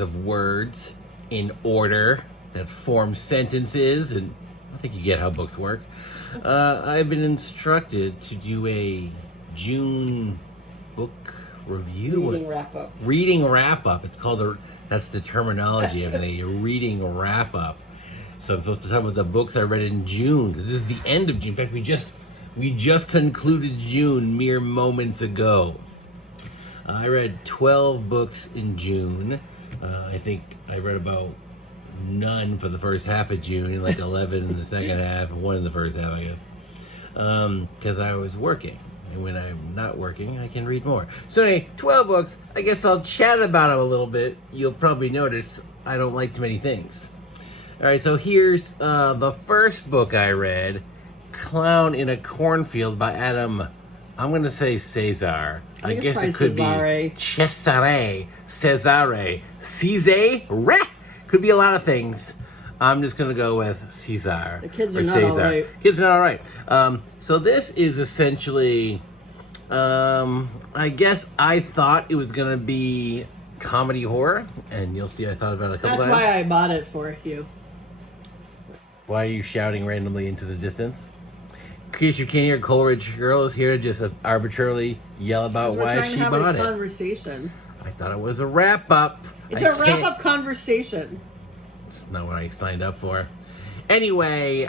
series of words in order that form sentences, and I think you get how books work. I've been instructed to do a June book review. Reading wrap-up. Reading wrap-up. It's called that's the terminology of it, a reading wrap-up. So I'm supposed to talk about the books I read in June, because this is the end of June. In fact, we just concluded June mere moments ago. I read 12 books in June. I think I read about none for the first half of June, and like 11 in the second half, and one in the first half, I guess. Because I was working. And when I'm not working, I can read more. So anyway, 12 books. I guess I'll chat about them a little bit. You'll probably notice I don't like too many things. All right, so here's the first book I read, Clown in a Cornfield by Adam, I'm going to say Cesar. I guess it could be Cesare. Could be a lot of things. I'm just going to go with Cesar. The kids are not all right. Kids are not all right. So this is essentially, I guess I thought it was going to be comedy horror, and you'll see I thought about it a couple times. That's why I bought it for you. Why are you shouting randomly into the distance? In case you can't hear, Coleridge Girl is here to just arbitrarily yell about why she bought it. Conversation. I thought it was a wrap-up. It's a wrap-up conversation. It's not what I signed up for. Anyway,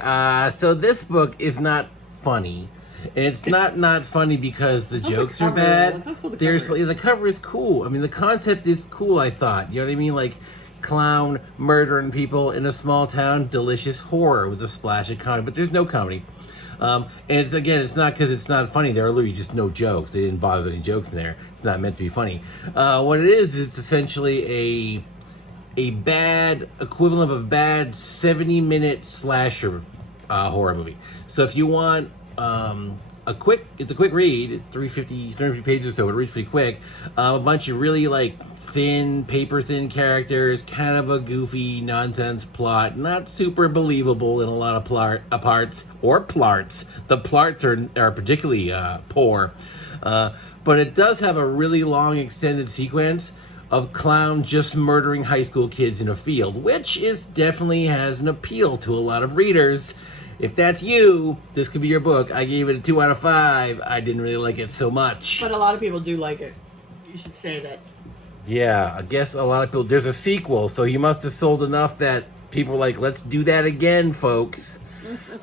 so this book is not funny. And it's not funny because the jokes are bad. The cover is cool. I mean, the concept is cool, I thought. You know what I mean? Like, clown murdering people in a small town, delicious horror with a splash of comedy. But there's no comedy. And it's not because it's not funny. There are literally just no jokes. They didn't bother with any jokes in there. It's not meant to be funny. What it is, it's essentially a bad equivalent of a bad 70-minute slasher horror movie. So if you want it's a quick read, 350 pages or so. It reads pretty quick. A bunch of really paper thin characters, kind of a goofy nonsense plot, not super believable in a lot of parts or plarts. The plarts are particularly poor, but it does have a really long extended sequence of clown just murdering high school kids in a field, which definitely has an appeal to a lot of readers. If that's you, this could be your book. I gave it a 2 out of 5. I didn't really like it so much. But a lot of people do like it. You should say that. Yeah, I guess a lot of people... There's a sequel, so you must have sold enough that people were like, let's do that again, folks.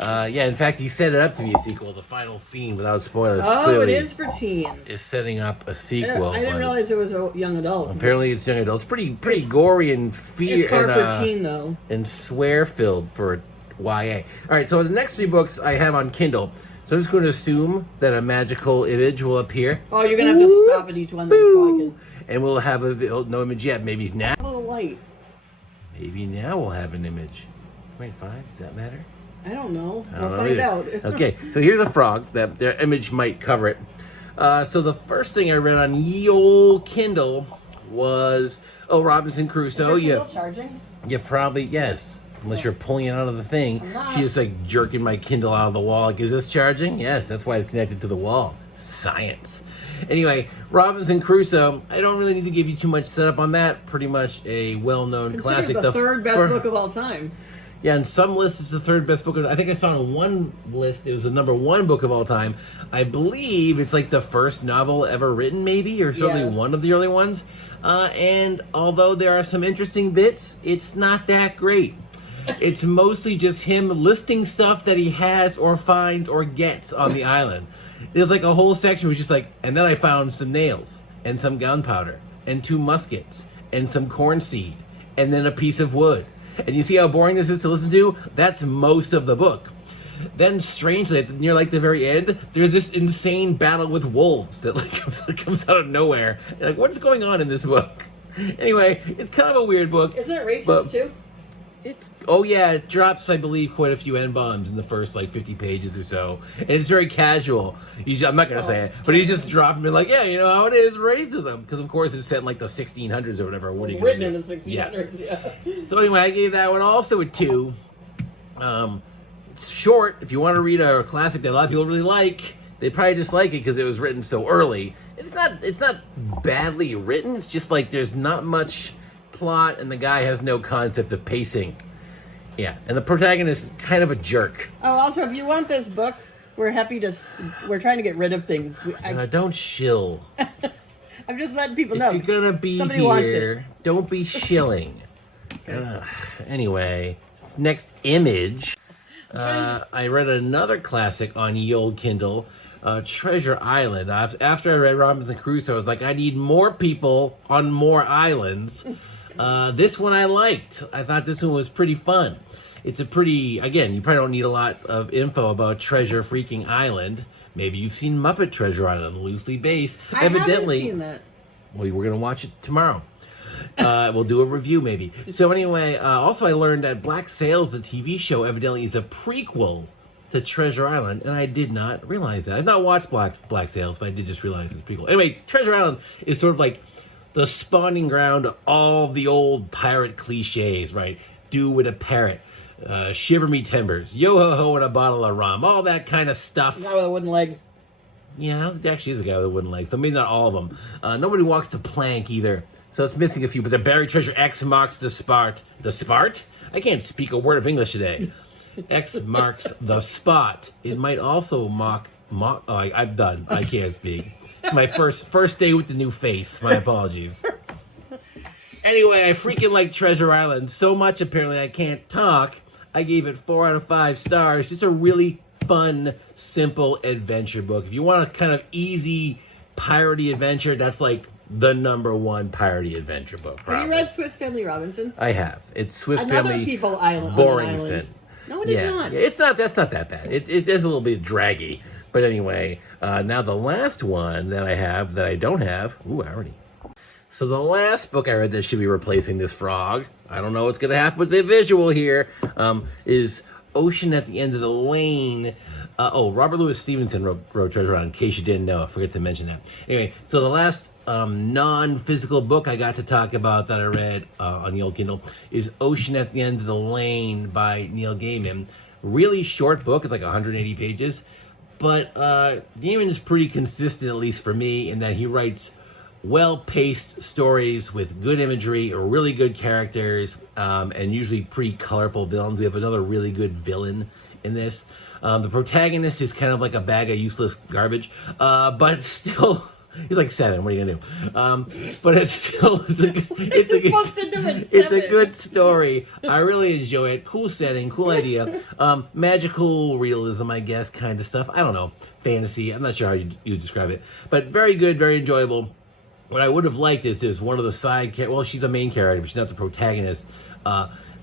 In fact, he set it up to be a sequel. The final scene, without spoilers, it is for teens. Is setting up a sequel. I didn't realize it was a young adult. Apparently it's young adult. It's pretty gory and It's hard for teen, though. And swear-filled for YA. All right, so the next 3 books I have on Kindle. So I'm just going to assume that a magical image will appear. Oh, you're going to have to stop at each one then so I can... And we'll have no image yet. Maybe now. A little light. Maybe now we'll have an image. 0.5, does that matter? I don't know. We'll find out. Okay, so here's a frog. That their image might cover it. So the first thing I read on ye old Kindle was Robinson Crusoe. Is your Kindle charging? You probably, yes. Unless you're pulling it out of the thing. She's just jerking my Kindle out of the wall. Like, is this charging? Yes, that's why it's connected to the wall. Science. Anyway, Robinson Crusoe. I don't really need to give you too much setup on that. Pretty much a well-known classic. The third best book of all time. Yeah, in some lists it's the third best book. I think I saw on one list it was the number 1 book of all time. I believe it's like the first novel ever written, maybe, or certainly one of the early ones. And although there are some interesting bits, it's not that great. It's mostly just him listing stuff that he has or finds or gets on the island. There's like a whole section where he's just like, and then I found some nails and some gunpowder and 2 muskets and some corn seed and then a piece of wood. And you see how boring this is to listen to? That's most of the book. Then, strangely, near the very end, there's this insane battle with wolves that comes out of nowhere. You're like, what's going on in this book? Anyway, it's kind of a weird book. Isn't it racist too? It drops, I believe, quite a few N-bombs in the first 50 pages or so, and it's very casual. I'm not gonna say it, but he just dropped me you know how it is, racism, because of course it's set in the 1600s or whatever. What are you written in the 1600s? Yeah. So anyway, I gave that one also a 2. It's short. If you want to read a classic that a lot of people really like, they probably just like it because it was written so early. It's not badly written. It's just there's not much plot, and the guy has no concept of pacing. Yeah, and the protagonist is kind of a jerk. Oh, also, if you want this book, we're trying to get rid of things. Don't shill. I'm just letting people know. If you're gonna be somebody wants here, don't be shilling. Anyway, next image. I read another classic on ye old Kindle, Treasure Island. After I read Robinson Crusoe, I was like, I need more people on more islands. This one I liked. I thought this one was pretty fun. It's a pretty, again, you probably don't need a lot of info about Treasure freaking Island. Maybe you've seen Muppet Treasure Island, loosely based. Evidently, I haven't seen that. Well, we're going to watch it tomorrow. We'll do a review, maybe. So anyway, also I learned that Black Sails, the TV show, evidently is a prequel to Treasure Island, and I did not realize that. I've not watched Black Sails, but I did just realize it's a prequel. Anyway, Treasure Island is sort of like the spawning ground of all the old pirate cliches, right? Do with a parrot. Shiver me timbers, yo-ho-ho and a bottle of rum, all that kind of stuff. Guy with a wooden leg. Yeah, there actually is a guy with a wooden leg, so maybe not all of them. Nobody walks the plank either, so it's missing a few, but the buried treasure X marks the spot. The spot? I can't speak a word of English today. X marks the spot. It might also I'm done. I can't speak. It's my first day with the new face. My apologies. Anyway, I freaking like Treasure Island so much, apparently I can't talk. I gave it 4 out of 5 stars. Just a really fun, simple adventure book. If you want a kind of easy piratey adventure, that's like the #1 piratey adventure book. Have you read Swiss Family Robinson? I have. It's Swiss Another Family people island. Boringson. No, it is not. It's not. That's not that bad. It is a little bit draggy. But anyway, now the last one that I have that I don't have. Ooh, I already. So the last book I read that should be replacing this frog, I don't know what's going to happen with the visual here, is Ocean at the End of the Lane. Robert Louis Stevenson wrote Treasure Island, in case you didn't know. I forgot to mention that. Anyway, so the last non-physical book I got to talk about that I read on the old Kindle is Ocean at the End of the Lane by Neil Gaiman. Really short book. It's like 180 pages. But Gaiman's pretty consistent, at least for me, in that he writes well-paced stories with good imagery, really good characters, and usually pretty colorful villains. We have another really good villain in this. The protagonist is kind of like a bag of useless garbage, but still, he's like 7. What are you gonna do? But it's a good story. I really enjoy it. Cool setting, cool idea. Magical realism, I guess, kind of stuff. I don't know, fantasy. I'm not sure how you describe it, but very good, very enjoyable. What I would have liked is one of the side characters. Well, she's a main character, but she's not the protagonist.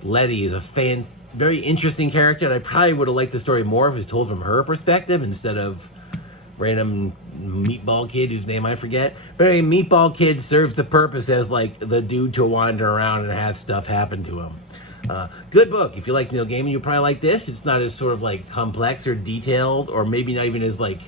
Letty is a very interesting character, and I probably would have liked the story more if it was told from her perspective instead of random meatball kid whose name I forget. But anyway, meatball kid serves the purpose as like the dude to wander around and have stuff happen to him. Good book. If you like Neil Gaiman, you'll probably like this. It's not as sort of like complex or detailed, or maybe not even as like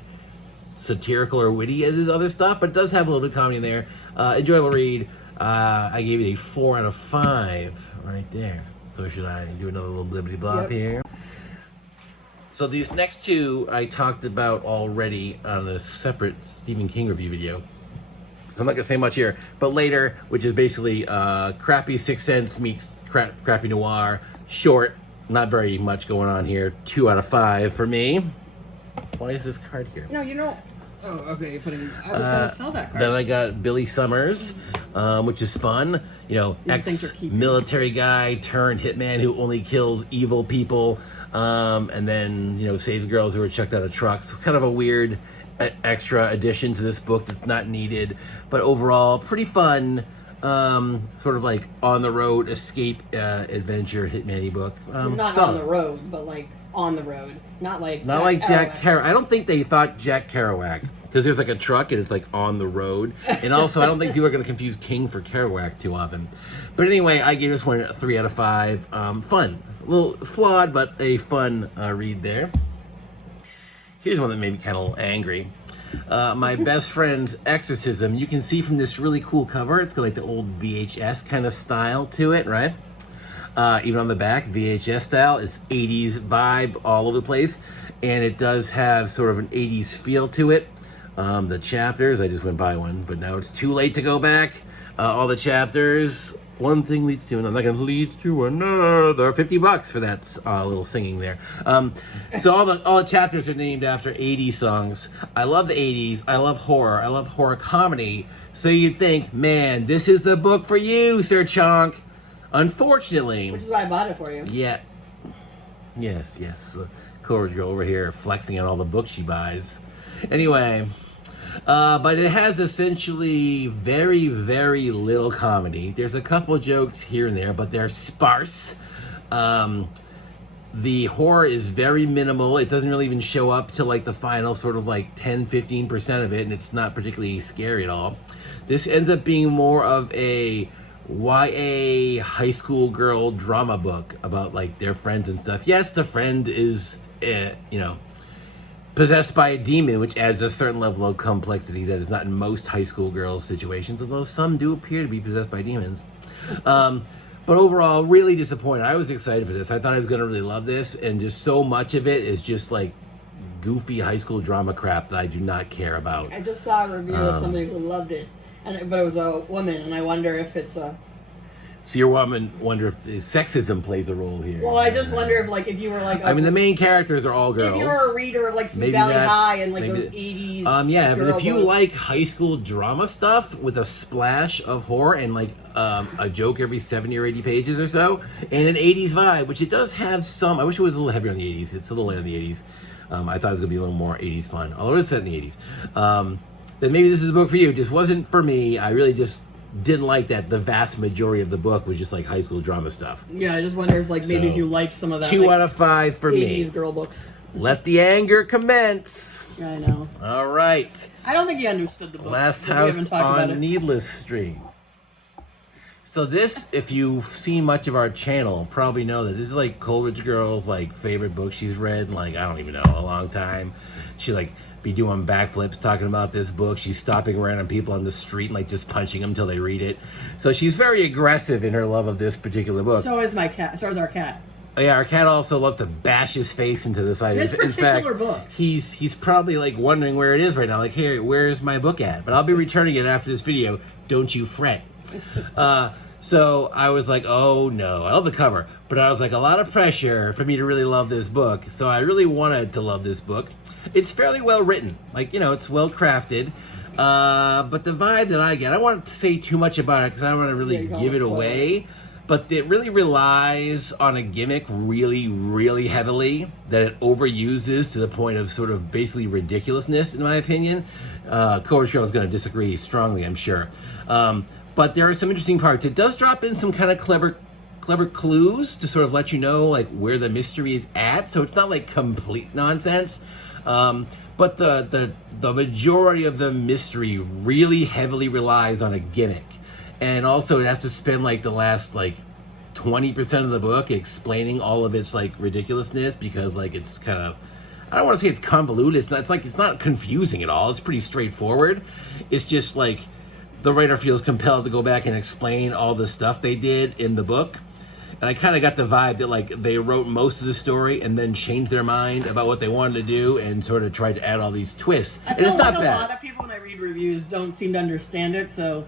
satirical or witty as his other stuff, but it does have a little bit of comedy in there. Enjoyable read. I gave it a 4 out of 5 right there. So should I do another little blibbity blob here? So these next two I talked about already on a separate Stephen King review video. So I'm not gonna say much here, but later, which is basically crappy Sixth Sense meets crappy noir. Short, not very much going on here. 2 out of 5 for me. Why is this card here? No, you know. Oh, okay. I was going to sell that card. Then I got Billy Summers, which is fun. You know, ex-military guy turned hitman who only kills evil people, and then, you know, saves girls who are chucked out of trucks. Kind of a weird extra addition to this book that's not needed, but overall pretty fun. Sort of like on the road escape adventure hitman-y book. Not on the road, but like on the road. Not like Jack Kerouac. I don't think they thought Jack Kerouac, because there's like a truck and it's like on the road. And also, I don't think people are going to confuse King for Kerouac too often. But anyway, I gave this one a 3 out of 5. Fun. A little flawed, but a fun read there. Here's one that made me kind of angry. My best friend's Exorcism. You can see from this really cool cover, it's got like the old VHS kind of style to it, right? Even on the back, VHS style. It's 80s vibe all over the place. And it does have sort of an 80s feel to it. The chapters, I just went by one, but now it's too late to go back. All the chapters One thing leads to another, leads to another. $50 for that little singing there. So all the chapters are named after 80s songs. I love the 80s. I love horror. I love horror comedy. So you'd think, man, this is the book for you, Sir Chonk. Unfortunately. Which is why I bought it for you. Yeah. Yes. Courage girl over here flexing on all the books she buys. Anyway. But it has essentially very, very little comedy. There's a couple jokes here and there, but they're sparse. The horror is very minimal. It doesn't really even show up till like the final sort of like 10-15% of it, and it's not particularly scary at all. This ends up being more of a YA high school girl drama book about like their friends and stuff. Yes, the friend is, possessed by a demon, which adds a certain level of complexity that is not in most high school girls' situations, although some do appear to be possessed by demons. But overall, really disappointed. I was excited for this. I thought I was going to really love this, and just so much of it is just like goofy high school drama crap that I do not care about. I just saw a review of somebody who loved it, but it was a woman, and I wonder if it's a... So your woman wonder if sexism plays a role here. Well, I just wonder if you were like... I mean, the main characters are all girls. If you were a reader of like Sweet Valley High and like those 80s... Yeah, but if you books. like high school drama stuff with a splash of horror and like a joke every 70 or 80 pages or so, and an 80s vibe, which it does have some... I wish it was a little heavier on the 80s. It's a little light on the 80s. I thought it was going to be a little more 80s fun, although it's set in the 80s. Then maybe this is a book for you. It just wasn't for me. I really just... didn't like that the vast majority of the book was just like high school drama stuff. Yeah, I just wonder if maybe if you like some of that. 2 out of 5 for 80s me. girl books. Let the anger commence. Yeah, I know. All right. I don't think you understood the book. Last We House haven't talked about on it. Needless Street. So this, if you've seen much of our channel, probably know that this is like Coleridge Girl's like favorite book she's read in like, I don't even know, a long time. She like be doing backflips talking about this book. She's stopping random people on the street and like just punching them until they read it. So she's very aggressive in her love of this particular book. So is my cat. So is our cat. Yeah, our cat also loves to bash his face into the side. This particular book. He's probably like wondering where it is right now. Like, hey, where's my book at? But I'll be returning it after this video. Don't you fret. So I was like, oh no, I love the cover, but I was like, a lot of pressure for me to really love this book. So I really wanted to love this book. It's fairly well written, like, it's well crafted. But the vibe that I get, I don't want to say too much about it because I don't want to really give it away. But it really relies on a gimmick really, really heavily that it overuses to the point of sort of basically ridiculousness, in my opinion. Coach Girl is going to disagree strongly, I'm sure. But there are some interesting parts. It does drop in some kind of clever clues to sort of let you know like where the mystery is at. So it's not like complete nonsense. But the majority of the mystery really heavily relies on a gimmick. And also it has to spend like the last like 20% of the book explaining all of its like ridiculousness because like it's kind of, I don't want to say it's convoluted. It's not confusing at all. It's pretty straightforward. It's just like the writer feels compelled to go back and explain all the stuff they did in the book. And I kind of got the vibe that like they wrote most of the story and then changed their mind about what they wanted to do and sort of tried to add all these twists. I feel like a lot of people when I read reviews don't seem to understand it, so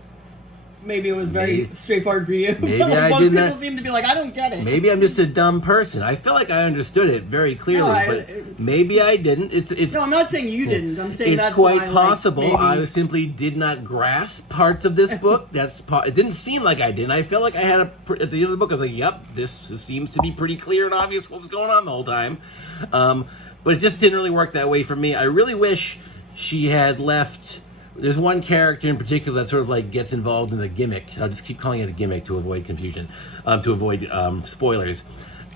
maybe it was very straightforward for you. Maybe I Most did people not. seem to be like, I don't get it. Maybe I'm just a dumb person. I feel like I understood it very clearly, but maybe I didn't. It's. No, I'm not saying you didn't. I'm saying it's that's quite why, possible. Like, I simply did not grasp parts of this book. It didn't seem like I did. I felt like I had at the end of the book. I was like, "Yep, this seems to be pretty clear and obvious what was going on the whole time." But it just didn't really work that way for me. I really wish she had left. There's one character in particular that sort of like gets involved in the gimmick. I'll just keep calling it a gimmick to avoid confusion, to avoid spoilers.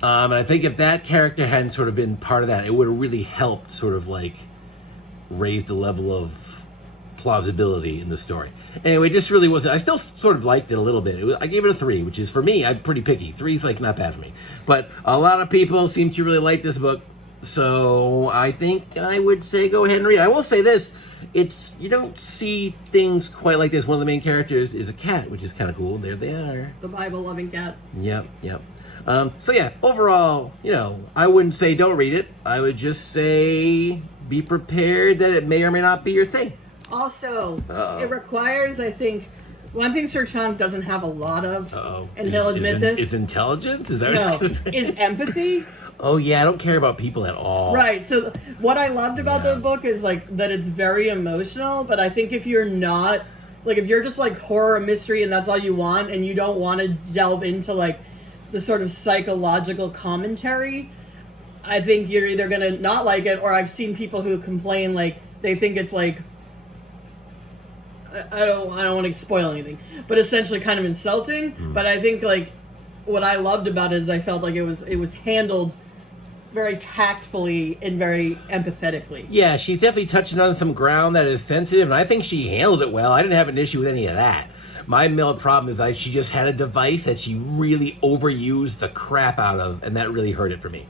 And I think if that character hadn't sort of been part of that, it would have really helped sort of like raise the level of plausibility in the story. Anyway, this really wasn't. I still sort of liked it a little bit. I gave it a 3, which is for me, I'm pretty picky. 3's like not bad for me. But a lot of people seem to really like this book. So I think I would say go ahead and read it. I will say this. You don't see things quite like this. One of the main characters is a cat, which is kind of cool. There they are. The Bible-loving cat. Yep. So yeah, overall, I wouldn't say don't read it. I would just say be prepared that it may or may not be your thing. Also, it requires, I think, One thing Sir Chonk doesn't have a lot of, Uh-oh. and he'll admit this. Is intelligence? Is that No, what you're saying? is empathy. Oh, yeah, I don't care about people at all. Right, so what I loved about Yeah. the book is, like, that it's very emotional, but I think if you're not, like, if you're just, like, horror mystery and that's all you want, and you don't want to delve into, like, the sort of psychological commentary, I think you're either going to not like it, or I've seen people who complain, like, they think it's, like, I don't want to spoil anything, but essentially kind of insulting. But I think, like, what I loved about it is I felt like it was handled very tactfully and very empathetically. Yeah, she's definitely touching on some ground that is sensitive, and I think she handled it well. I didn't have an issue with any of that. My main problem is that she just had a device that she really overused the crap out of, and that really hurt it for me.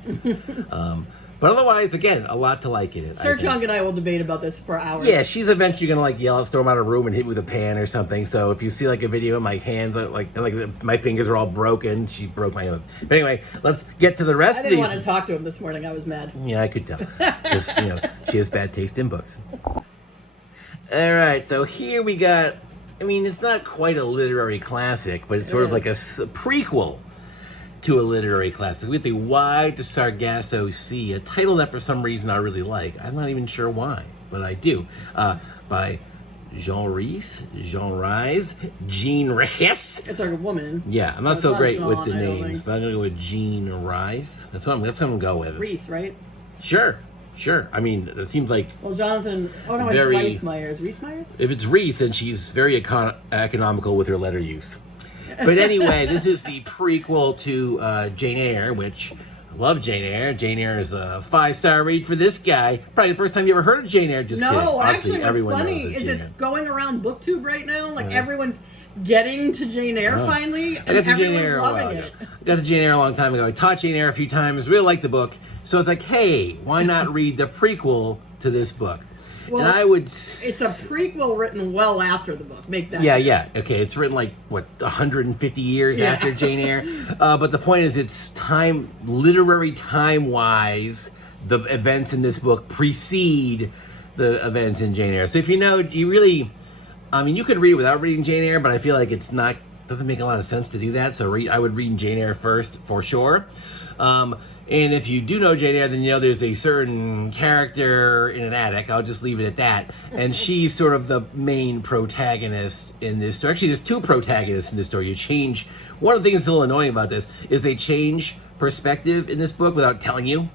But otherwise, again, a lot to like in it. Sir Chonk and I will debate about this for hours. Yeah, she's eventually gonna like yell, storm out of a room, and hit me with a pan or something. So if you see like a video of my hands, like my fingers are all broken, she broke my. But anyway, let's get to the rest I of didn't these. want to talk to him this morning. I was mad. Yeah, I could tell. Just, she has bad taste in books. All right, so here we got. I mean, it's not quite a literary classic, but it's sort of like a prequel to a literary classic. We have the Wide to Sargasso Sea, a title that for some reason I really like. I'm not even sure why, but I do. By Jean Rhys, Jean Rhys. It's like a woman. Yeah, I'm not so it's great not with Jean, the I don't names, think. but I'm gonna go with Jean Rhys. That's what I'm gonna go with. Reese, right? Sure. I mean, it seems like Well, Jonathan. Oh no, Very- it's Reese Myers. Reese Myers. if it's Reese, then she's very economical with her letter use. But anyway, this is the prequel to Jane Eyre, which I love Jane Eyre. Jane Eyre is a 5-star read for this guy. Probably the first time you ever heard of Jane Eyre. Just kidding. No, Obviously, actually, what's everyone funny knows is Jane it's Eyre. going around BookTube right now. Like everyone's getting to Jane Eyre Oh. finally, I and got to Jane everyone's Eyre a while loving ago. it. I got to Jane Eyre a long time ago. I taught Jane Eyre a few times. Really liked the book. So I was like, hey, why not read the prequel to this book? Well, and I would... It's a prequel written well after the book. Make that. Yeah. Okay, it's written like, 150 years Yeah. after Jane Eyre. But the point is, it's literary time-wise, the events in this book precede the events in Jane Eyre. So if you really... I mean, you could read it without reading Jane Eyre, but I feel like doesn't make a lot of sense to do that. So I would read Jane Eyre first, for sure. And if you do know Jane Eyre, then you know there's a certain character in an attic. I'll just leave it at that. And she's sort of the main protagonist in this story. Actually, there's two protagonists in this story. One of the things that's a little annoying about this is they change perspective in this book without telling you.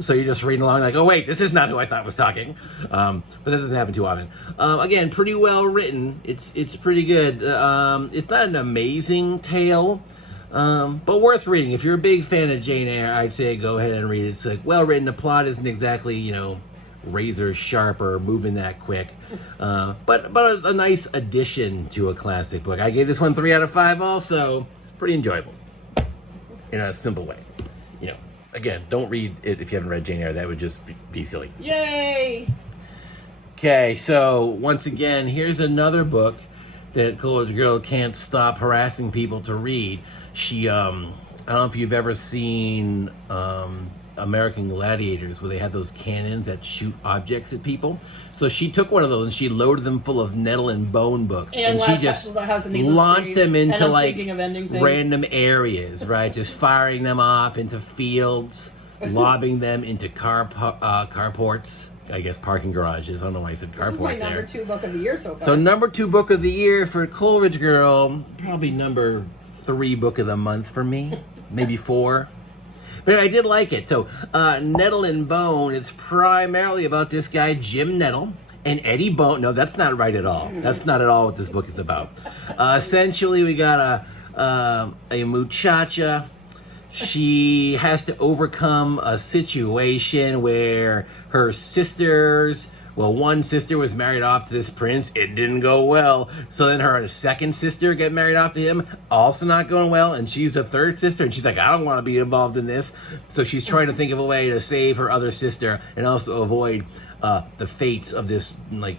So you're just reading along like, oh wait, this is not who I thought was talking. But that doesn't happen too often. Again, pretty well written. It's pretty good. It's not an amazing tale. But worth reading. If you're a big fan of Jane Eyre, I'd say go ahead and read it. It's like well written. The plot isn't exactly, razor sharp or moving that quick. But a nice addition to a classic book. I gave this one 3 out of 5 also. Pretty enjoyable. In a simple way. Again, don't read it if you haven't read Jane Eyre. That would just be silly. Yay! Okay, so once again, here's another book that Coolidge Girl can't stop harassing people to read. She, I don't know if you've ever seen American Gladiators, where they have those cannons that shoot objects at people. So she took one of those and she loaded them full of Nettle and Bone books, and she just launched them into like random areas, right? Just firing them off into fields, lobbing them into carports. I guess parking garages. I don't know why I said carport there. This is my number 2 book of the year so far. So number 2 book of the year for Coleridge Girl, probably number 3 book of the month for me, maybe 4. But I did like it. So Nettle and Bone, it's primarily about this guy, Jim Nettle, and Eddie Bone. No, that's not right at all. That's not at all what this book is about. Essentially, we got a muchacha. She has to overcome a situation where her sisters... Well, one sister was married off to this prince. It didn't go well. So then her second sister get married off to him. Also not going well. And she's the third sister. And she's like, I don't want to be involved in this. So she's trying to think of a way to save her other sister and also avoid the fates of this, like,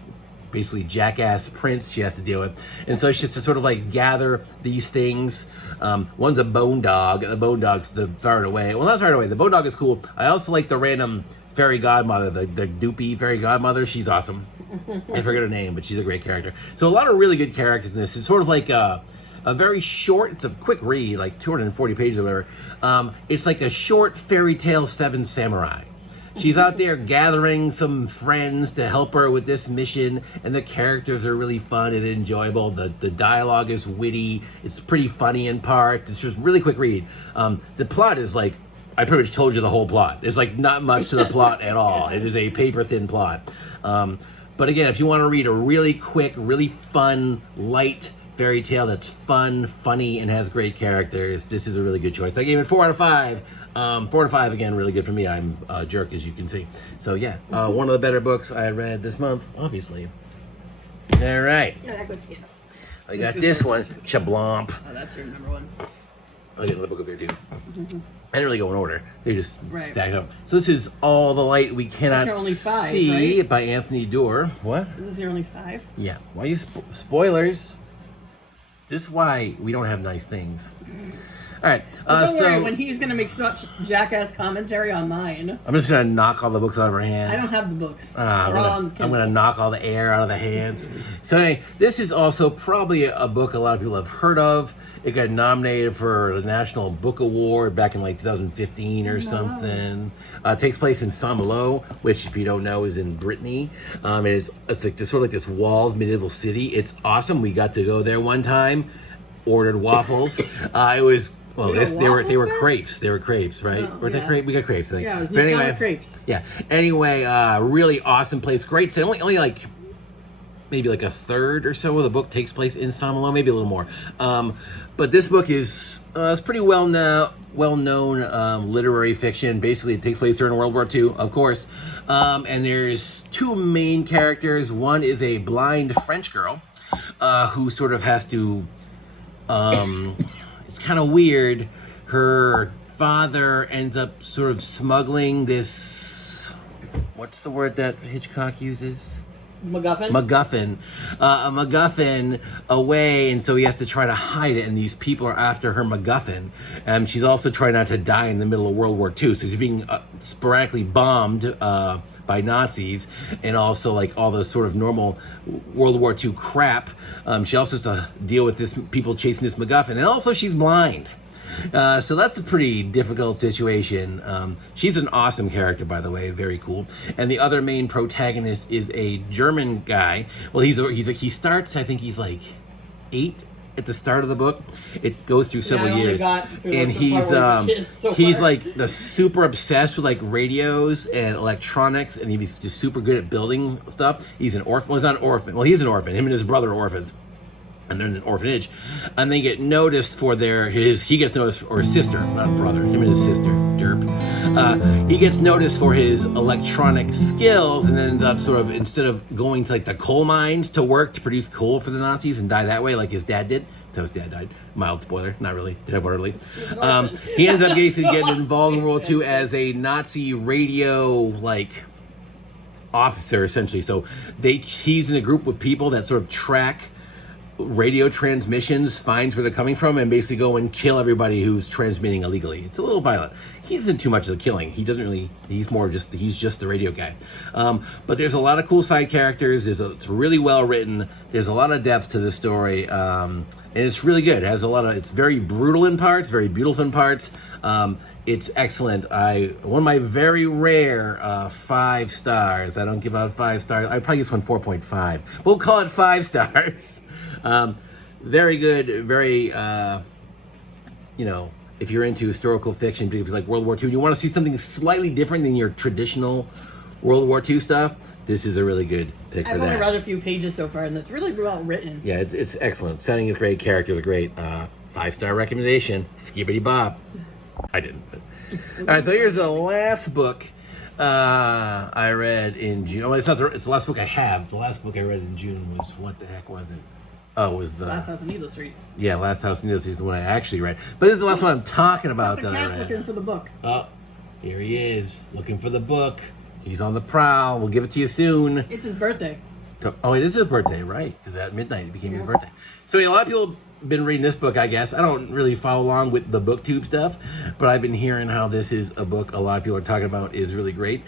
basically jackass prince she has to deal with. And so she has to sort of, like, gather these things. One's a bone dog. The bone dog's the throw it away. Well, not throw it away. The bone dog is cool. I also like the random... fairy godmother, the doopy fairy godmother. She's awesome. I forget her name, but she's a great character. So a lot of really good characters in this. It's sort of like a very short, it's a quick read, like 240 pages or whatever. It's like a short fairy tale Seven Samurai. She's out there gathering some friends to help her with this mission, and the characters are really fun and enjoyable. The dialogue is witty. It's pretty funny in parts. It's just really quick read. The plot is like, I pretty much told you the whole plot. There's like not much to the plot at all. It is a paper-thin plot. But again, if you want to read a really quick, really fun, light fairy tale that's fun, funny, and has great characters, this is a really good choice. I gave it 4 out of 5. 4 out of 5, again, really good for me. I'm a jerk, as you can see. So yeah, one of the better books I read this month, obviously. All right. Yeah, that goes together. I got this one, Chablomp. Oh, that's your number one. I'll get another book over here, too. I didn't really go in order. They just Right. stacked up. So this is All the Light We Cannot That's your only 5, See right? by Anthony Doerr. What? Is this your only 5? Yeah. Why you spoilers? This is why we don't have nice things. All right. Don't worry, when he's going to make such jackass commentary on mine. I'm just gonna knock all the books out of her hand. I don't have the books. I'm They're all on gonna Kindle. knock all the air out of the hands. So anyway, this is also probably a book a lot of people have heard of. It got nominated for the National Book Award back in like 2015 or something. It takes place in Saint-Malo, which, if you don't know, is in Brittany. It's like this, sort of like this walled medieval city. It's awesome. We got to go there one time. Ordered waffles. It was. Well, We got they were waffles there? crepes. They were crepes, right? Oh, Were they yeah. crepes? We got crepes, I think. Yeah, it was But Nutella anyway, crepes. yeah. Anyway, really awesome place. Great. So only like maybe like a third or so of the book takes place in Saint-Malo, maybe a little more. But this book is it's pretty well known literary fiction. Basically, it takes place during World War II, of course. And there's 2 main characters. One is a blind French girl who sort of has to. It's kind of weird. Her father ends up sort of smuggling this. What's the word that Hitchcock uses? MacGuffin? MacGuffin. A MacGuffin away, and so he has to try to hide it, and these people are after her MacGuffin. She's also trying not to die in the middle of World War II, so she's being sporadically bombed by Nazis, and also like all the sort of normal World War II crap. She also has to deal with this people chasing this MacGuffin, and also she's blind. So that's a pretty difficult situation. She's an awesome character, by the way, very cool. And the other main protagonist is a German guy. Well, he starts, I think he's like 8 at the start of the book. It goes through several I only years, got through, and like, the part where he's a kid so he's far. like the super obsessed with like radios and electronics, and he's just super good at building stuff. He's an orphan. Well, he's not an orphan. Well, he's an orphan. Him and his brother are orphans. And they're in an orphanage, and they get noticed for he gets noticed, or his sister, not brother, him and his sister, derp. He gets noticed for his electronic skills, and ends up sort of, instead of going to like the coal mines to work to produce coal for the Nazis and die that way like his dad did. So his dad died. Mild spoiler, not really, temporarily. He ends up basically getting involved in World War II as a Nazi radio officer, essentially. So he's in a group with people that sort of track radio transmissions, finds where they're coming from, and basically go and kill everybody who's transmitting illegally. It's a little violent. He doesn't do much of the killing. He's just the radio guy. But there's a lot of cool side characters. It's really well written. There's a lot of depth to the story. And it's really good. It has it's very brutal in parts, very beautiful in parts. It's excellent. One of my very rare 5 stars. I don't give out 5 stars. I probably give this one 4.5. We'll call it 5 stars. Very good, very, if you're into historical fiction, if you like World War II, and you want to see something slightly different than your traditional World War II stuff, this is a really good pick for I've that. only read a few pages so far, and it's really well written. Yeah, it's excellent. Setting is great, characters are great. 5-star recommendation, Skibbity Bob. I didn't, but. All right, so here's the last book I read in June. Oh, it's the last book I have. The last book I read in June was, what the heck was it? Oh, it was the Last House on Needle Street. Yeah, Last House on Needle Street is the one I actually read. But this is the last one I'm talking about The that I cat's read. looking for the book. Oh, here he is, looking for the book. He's on the prowl. We'll give it to you soon. It's his birthday. Oh, it is his birthday, right? Because at midnight it became his birthday. So yeah, a lot of people have been reading this book, I guess. I don't really follow along with the booktube stuff, but I've been hearing how this is a book a lot of people are talking about is really great.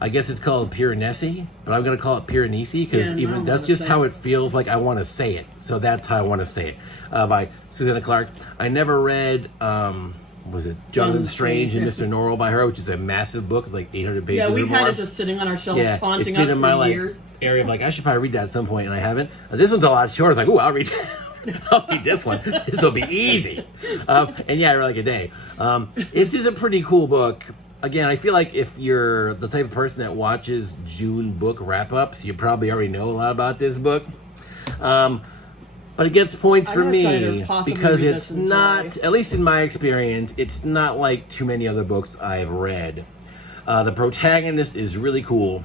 I guess it's called Piranesi, but I'm going to call it Piranesi because that's just how it feels like I want to say it. So that's how I want to say it. By Susanna Clarke. I never read, was it Jonathan Strange and Mr. Norrell by her, which is a massive book, like 800 pages. Yeah, we've or more. had it just sitting on our shelves, taunting it's been us in my, for years. Area of I should probably read that at some point, and I haven't. This one's a lot shorter. It's like, ooh, I'll read I'll read this one. This will be easy. And yeah, I read like a day. It's just a pretty cool book. Again, I feel like if you're the type of person that watches June book wrap-ups, you probably already know a lot about this book. But it gets points for me because it's not, at least in my experience, it's not like too many other books I've read. The protagonist is really cool.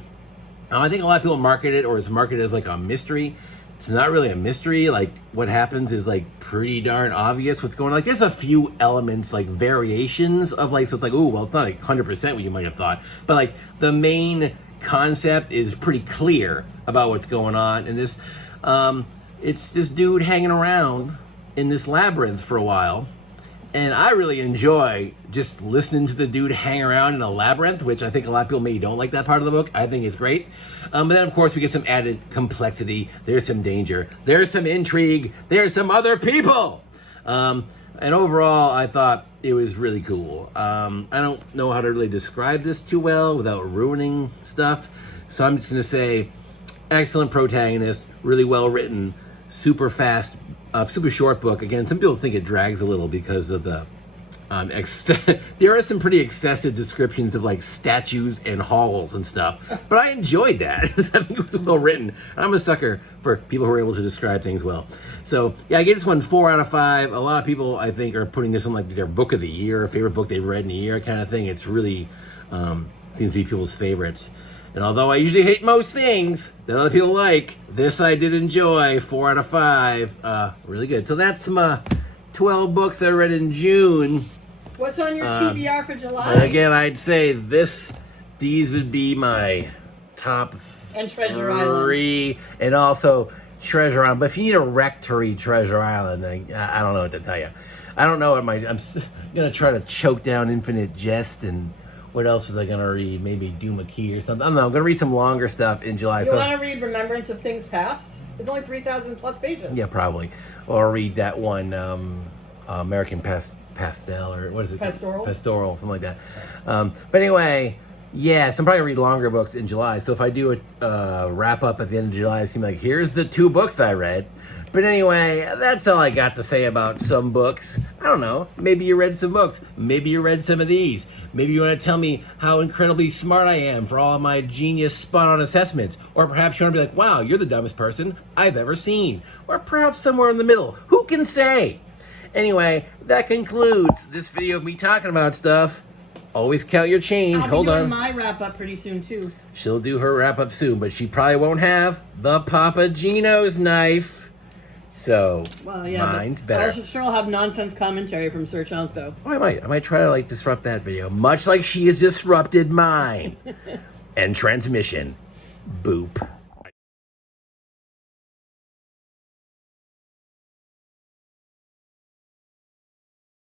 I think a lot of people market it, or it's marketed as like a mystery. It's not really a mystery. Like, what happens is like pretty darn obvious what's going on. Like, there's a few elements, like variations of like, so it's like, oh, well, it's not like 100% what you might have thought, but like the main concept is pretty clear about what's going on. And this, it's this dude hanging around in this labyrinth for a while. And I really enjoy just listening to the dude hang around in a labyrinth, which I think a lot of people maybe don't like that part of the book. I think is great. But then, of course, we get some added complexity. There's some danger. There's some intrigue. There's some other people. And overall, I thought it was really cool. I don't know how to really describe this too well without ruining stuff. So I'm just going to say, excellent protagonist, really well written, super fast, super short book. Again, some people think it drags a little because of the there are some pretty excessive descriptions of like statues and halls and stuff, but I enjoyed that. I think it was well written. I'm a sucker for people who are able to describe things well. So yeah, I gave this one 4 out of 5. A lot of people, I think, are putting this on like their book of the year, favorite book they've read in a year kind of thing. It's really seems to be people's favorites. And although I usually hate most things that other people like, this I did enjoy. 4 out of 5. Really good. So that's my 12 books that I read in June. What's on your TBR for July? And again, I'd say these would be my top and Treasure 3, Island. And also Treasure Island. But if you need a rec to read Treasure Island, I don't know what to tell you. I don't know what I'm gonna try to choke down Infinite Jest, and what else was I gonna read? Maybe Doom a Key or something. I don't know. I'm gonna read some longer stuff in July. You want to read Remembrance of Things Past? It's only 3,000 plus pages. Yeah, probably. Or read that one, American Pastel, or what is it? Pastoral, something like that. But anyway, yes, I'm probably gonna read longer books in July. So if I do a wrap up at the end of July, it's gonna be like, here's the 2 books I read. But anyway, that's all I got to say about some books. I don't know. Maybe you read some books. Maybe you read some of these. Maybe you want to tell me how incredibly smart I am for all of my genius spot-on assessments. Or perhaps you want to be like, wow, you're the dumbest person I've ever seen. Or perhaps somewhere in the middle. Who can say? Anyway, that concludes this video of me talking about stuff. Always count your change. Hold on. I'll be doing my wrap-up pretty soon, too. She'll do her wrap-up soon, but she probably won't have the Papa Gino's knife. So, well, yeah, mine's better. I'm sure I'll have nonsense commentary from Sir Chonk, though. Oh, I might try to like disrupt that video, much like she has disrupted mine. And transmission. Boop.